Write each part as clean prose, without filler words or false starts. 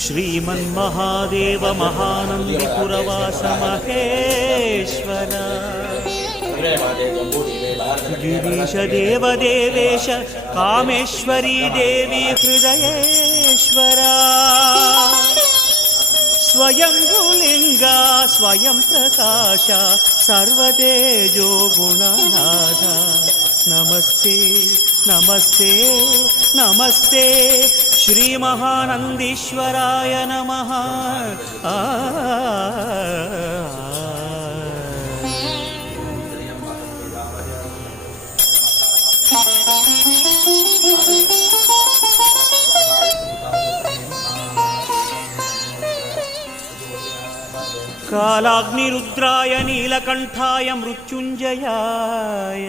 श्रीमन्महादेव महानंदीपुरवास महेश्वर गिरीश देवदेवेश कामेश्वरी देवी हृदयेश्वरा स्वयंभुलिंगा स्वयं प्रकाश सर्वतेजो गुणनाथ नमस्ते नमस्ते नमस्ते श्री महानंदीश्वराय नमः। कालाग्निरुद्राय नीलकंठाय मृत्युंजयाय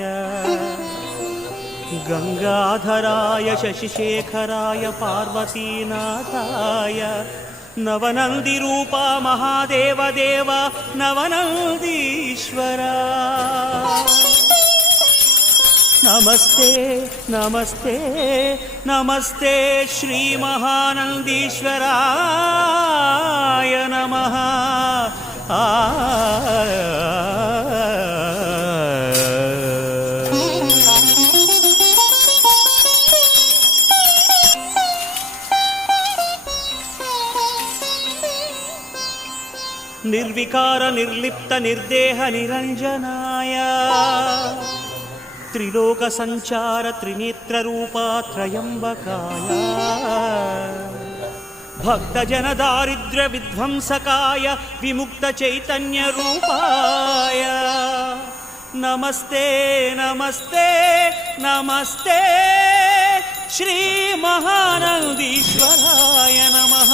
गंगाधराय शशिशेखराय पार्वतीनाथाय नवनंदीरूपा महादेव देव नवनंदीश्वरा नमस्ते नमस्ते नमस्ते श्री महानंदीश्वराय नमः। निर्विकार निर्लिप्त निर्देह निरंजनाय त्रिलोक संचार त्रिनेत्र रूपा त्रयंबकाय भक्त जन दारिद्र्य विध्वंसकाय विमुक्त चैतन्य रूपाय नमस्ते नमस्ते नमस्ते श्री महानंदीश्वराय नमः।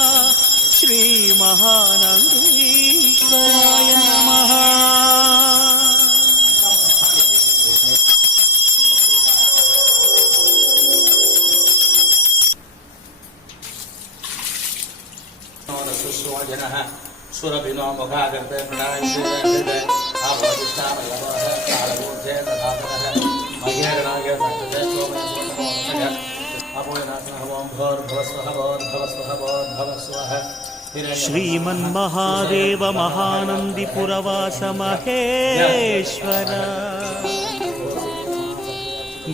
श्री महानंदीश्वराय नमः। सुस्वजनः सुरभिनो मुखागर्भे प्रणायन्ते आवधिष्ठामयवः कालबोधे तथातनः मह्यगणाय भक्तते सोमयः अपोयनाथनः ओं भोर्भवस्वः भोर्भवस्वः भोर्भवस्वः। श्रीमन्महादेव महानंदीपुरवास महेश्वर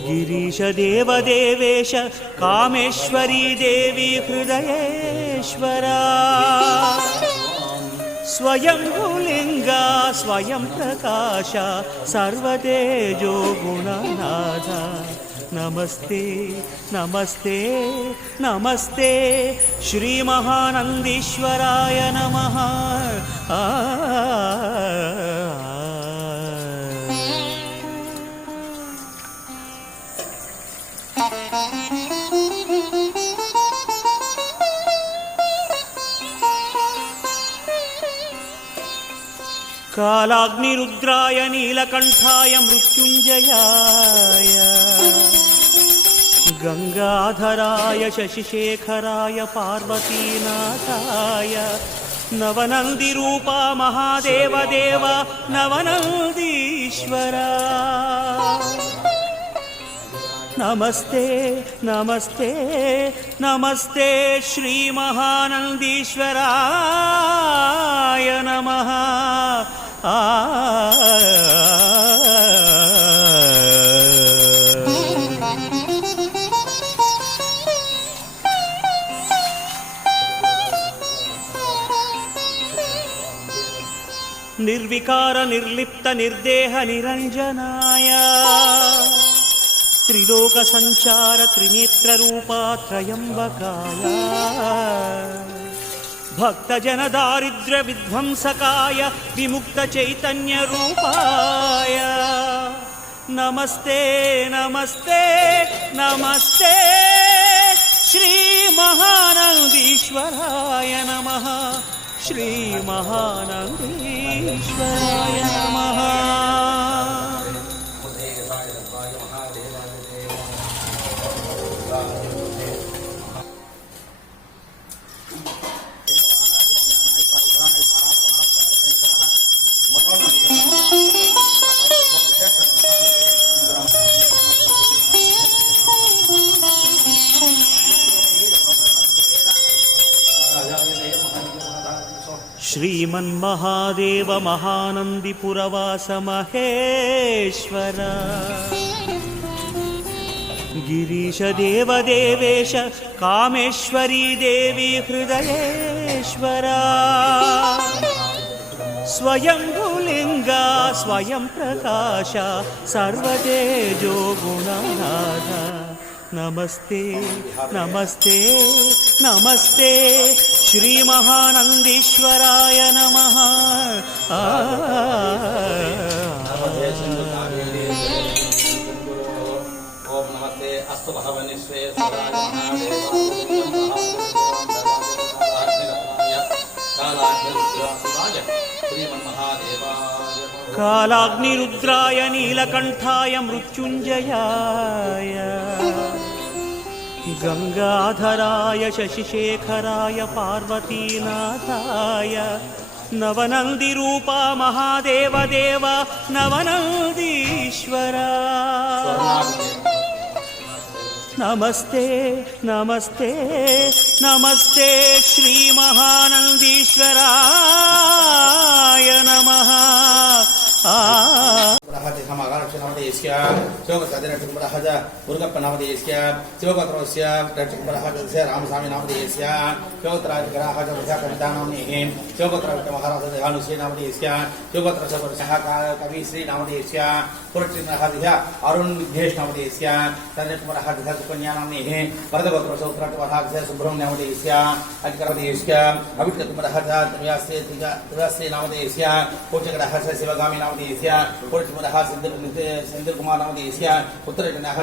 गिरीश देवदेवेश कामेश्वरी देवी हृदयेश्वरा स्वयंभुलिंगा स्वयं प्रकाश सर्वतेजो गुणनाथ नमस्ते नमस्ते नमस्ते श्री महानंदीश्वराय नमः। कालाग्निरुद्राय नीलकंठाय मृत्युंजयाय गंगाधराय शशिशेखराय पार्वतीनाथाय नवनंदीरूपा महादेव देव नवनंदीश्वरा नमस्ते नमस्ते नमस्ते श्री महानंदीश्वराय नमः। निर्विकार निर्लिप्त निर्देह निरंजनाय त्रिलोक संचार त्रिनेत्र रूपा त्रयंबकाय भक्त जन दारिद्र्य विध्वंसकाय विमुक्त चैतन्य रूपाय नमस्ते नमस्ते नमस्ते श्री महानंदीश्वराय नमः। श्री महानंदीश्वराय नमः। ಶ್ರೀಮನ್ಮಹಾದೇವ ಮಹಾನಂದಿಪುರವಾಸ ಮಹೇಶ್ವರ ಗಿರೀಶ ದೇವದೇವೇಶ ಕಾಮೇಶ್ವರಿ ದೇವಿ ಹೃದಯೇಶ್ವರ ಸ್ವಯಂಭುಲಿಂಗ ಸ್ವಯಂ ಪ್ರಕಾಶ ಸರ್ವತೇಜೋ ಗುಣನಾಥ ನಮಸ್ತೆ ನಮಸ್ತೆ ನಮಸ್ತೆ ಶ್ರೀ ಮಹಾನಂದೀಶ್ವರಾಯ ನಮಃ ಓಂ ನಮಸ್ತೆ ಅಸ್ತು ಭಗವನ್ನಿಶ್ವೇ ಕಾಲಾಗ್ನಿರುದ್ರಾಯ ನೀಲಕಂಠಾಯ ಮೃತ್ಯುಂಜಯಾಯ ಗಂಗಾಧರಾಯ ಶಶಿಶೇಖರಾಯ ಪಾರ್ವತೀನಾಥಾಯ ನವನಂದಿರೂಪ ಮಹಾದೇವ ದೇವ ನವನಂದೀಶ್ವರ ನಮಸ್ತೆ ನಮಸ್ತೆ ನಮಸ್ತೆ ಶ್ರೀ ಮಹಾನಂದೀಶ್ವರಾಯ ನಮಃ ಮುರುಗಪ್ಪ ನಾಮಧೇಯಸ್ಯ ಶಿವಗೋತ್ರಸ್ಯ ರಕ್ಷಕಪರಹಜಸ್ಯ ರಾಮಸ್ವಾಮಿ ನಾಮಧೇಯಸ್ಯ ಶಿವಗೋತ್ರಾಧಿಕರಾಹಜ ಪ್ರಜಾಕವಿತಾನಾಮ್ನೇಃ ಶಿವಗೋತ್ರಮಹಾರಾಜ ನಾಮಧೇಯಸ್ಯ ಶಿವಗೋತ್ರಸಪುರುಷಃ ಕವಿ ಶ್ರೀ ನಾಮಧೇಯಸ್ಯ ಪುರಟ್ರಿನಹದಿಹ ಅರುಣ್ ವಿಘ್ನೇಶ್ ನಾಮಧೇಯಸ್ಯ ಚಂದ್ರಕುಮಾರಹದಿಹ ಸುಕನ್ಯಾ ನಾಮ್ನೇಃ ವರದಗೋತ್ರಸೌತ್ರಕವಹಾದಿಹ ಸುಬ್ರಹ್ಮಣ್ಯ ನಾಮಧೇಯಸ್ಯ ಅಧಿಕರದೇಯಸ್ಯ ಅವಿಟ್ಟಕುಮಾರಹಜ ತ್ರಿವ್ಯಾಸ್ತ್ರೀ ನಾಮಧೇಯಸ್ಯ ಕೋಚಕರಹಜ ಶಿವಗಾಮಿ ನಾಮಧೇಯಸ್ಯ ಕೋಚಕುಮಾರಹ सेंद्रकुमार नामधेयस्य उत्तरकन्याः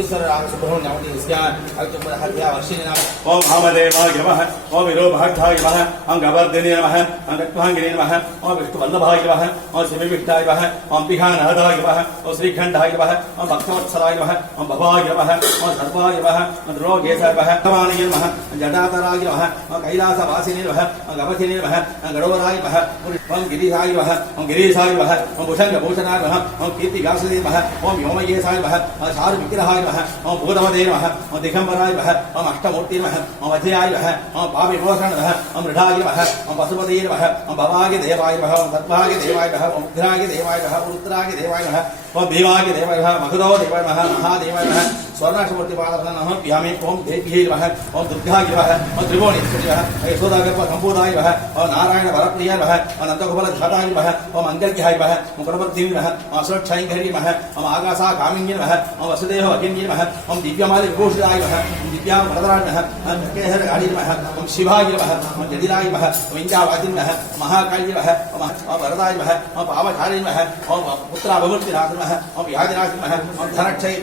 ईश्वर सुब्रह्मण्य नामधेयस्य अविचक्रहत्या वर्षिणी नाम ओम वामदेवाय नमः ओम विरोभट्टाय नमः ओम गवर्धिने नमः ओम रत्नांगिने नमः ओम विष्णुवल्लभाय नमः ओम शिवविष्टाय नमः ओम पिहानहदाय नमः ओम श्रीखंडाय नमः ओम भक्तवत्सलाय नमः ओम भवाय नमः ओम सर्वाय नमः ओम द्रोगेशाय नमः भवाय नमः जटाधराय नमः ओम कैलासवासिने नमः ओम गवथिने नमः ओम गणोराय नमः ओम गिरीशाय नमः ओम गिरीशाय नमः ओम भूषणभूषणाय नमः ओम कीर्तिव्यासने नमः ओम व्योमकेशाय नमः ओम चारुविग्रहाय नमः ओम भूतमदे नमः ओम दिगंबराय नमः ओम अष्टमूर्ति नमः ओम अजयाय नमः ओम पापविमोचन नमः ओम मृडाय नमः ओम पशुपतये नमः ओम भवाय देवाय नमः ओम सर्वाय देवाय नमः ओम उग्राय देवाय नमः ओम रुद्राय देवाय नमः ओम भीमाय देवाय नमः मगधो देवाय नमः महादेवाय नमः स्वर्णाक्षमूर्ति पादः नमः व्यामे ओम देव्यै नमः ओम दुर्गाय नमः ओम त्रिभुवनेश्वरी नमः यशोदागर्भ संपूताय नमः ओम नारायण वरप्रियाय नमः ओम नन्दगोपालधाताय नमः ओम मंगलज्ञाय नमः ओम गणपतिये नमः ओम अश्वक्षायिङ्करी नमः ओम आकाशा कामिन्ये नमः ओम वसुदेव अग्न्ये नमः ओम दिव्यमाल्य विभूषिताय नमः ओम दिव्यां वरदराय नमः ओम केहर गाडी नमः ओम शिवाय नमः ओम जदिराय नमः ओम इंद्रावादिन नमः महाकाय नमः ओम वरदाय नमः ओम पावचारी नमः ओम पुत्राभवृत्तिनाथ नमः ओम यादिनाथ नमः ओम धनक्षय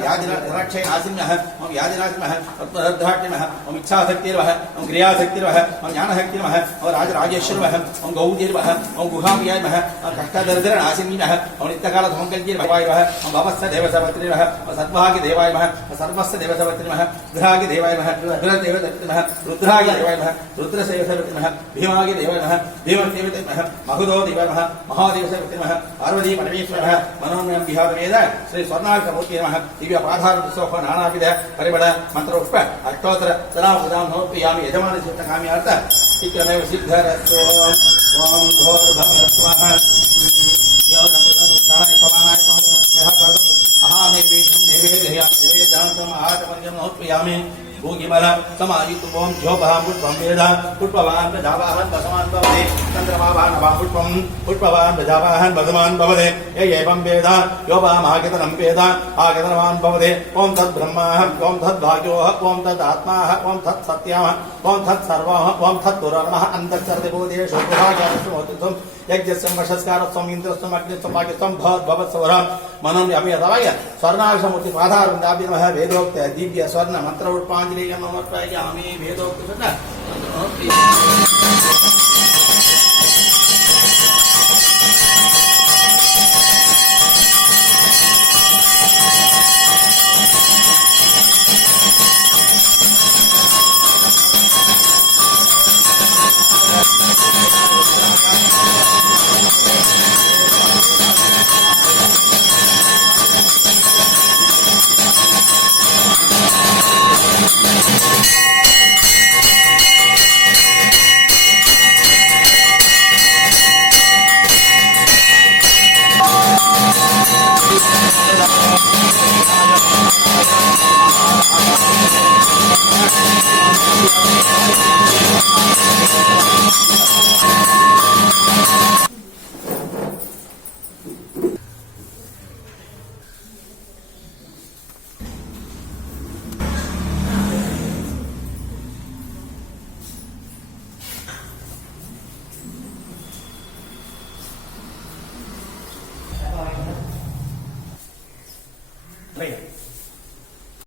धनक्षय नासिन नमः ओम यादिनाथ नमः रत्नरद्धाट्य नमः ओम इच्छाशक्ति नमः ओम क्रियाशक्ति नमः ओम ज्ञानशक्ति नमः ओम राजराजेश्वर नमः ओम गौरी नमः ओम गुहाम्याय नमः ओम कष्टदरिद्र नासिनी नमः ओम नित्यकाल सुमंगल्ये नमः ओम भवस्य देवसवत्रि नमः ओम सद्भाग्य देवाय नमः सर्वस्य देवसवत्रि नमः रुद्राय देवाय नमः रुद्रदेवसवत्रि नमः रुद्राय देवाय नमः रुद्रसेवसवत्रि नमः भीमाय देवाय नमः भीमदेवते नमः मगधो देवाय नमः महादेवसवत्रि नमः पार्वती परमेश्वरः मनोमयं विहारवेद श्री स्वर्णाक्षमूर्ति नमः दिव्य पाधार सोफ नानाविध परिमल मंत्रोक्ष अष्टोत्तर सदा उदां नोत्पयामि यजमान चित्तकामि अर्थ शीघ्रमेव सिद्धरस्तु ओम भोर्भवस्वः यो नमः प्राणाय पवानाय नैवेद्यं नैवेद्यं आत्मन्यं नोत्पयामि भूगिमल समायुक्तोम ज्योपहां पुष्पं वेद पुष्पवान् प्रजावाहन् वसमान् भवते चन्द्रमावान् नवां पुष्पवान् प्रजावाहन् वसमान् भवते ये एवं वेद योपहामागतनं वेद आगतनवान् भवते ओम तद्ब्रह्माहम् ओम तद्भाग्योः ओम तदात्माः ओम तत्सत्यः ओम तत्सर्वः ओम तद्गुरुर्नमः अन्तःचरति भूतेषु भाग्यस्वं यज्ञस्वं वशस्कारस्वं इन्द्रस्वं अग्निस्वं भाग्यस्वं भवत्सवरं मनों अभियतवाय स्वर्णाक्षमूर्ति पादारविन्दाभि नमः वेदोक्त दिव्य स्वर्ण मंत्र समर्पयामि वेदोक्त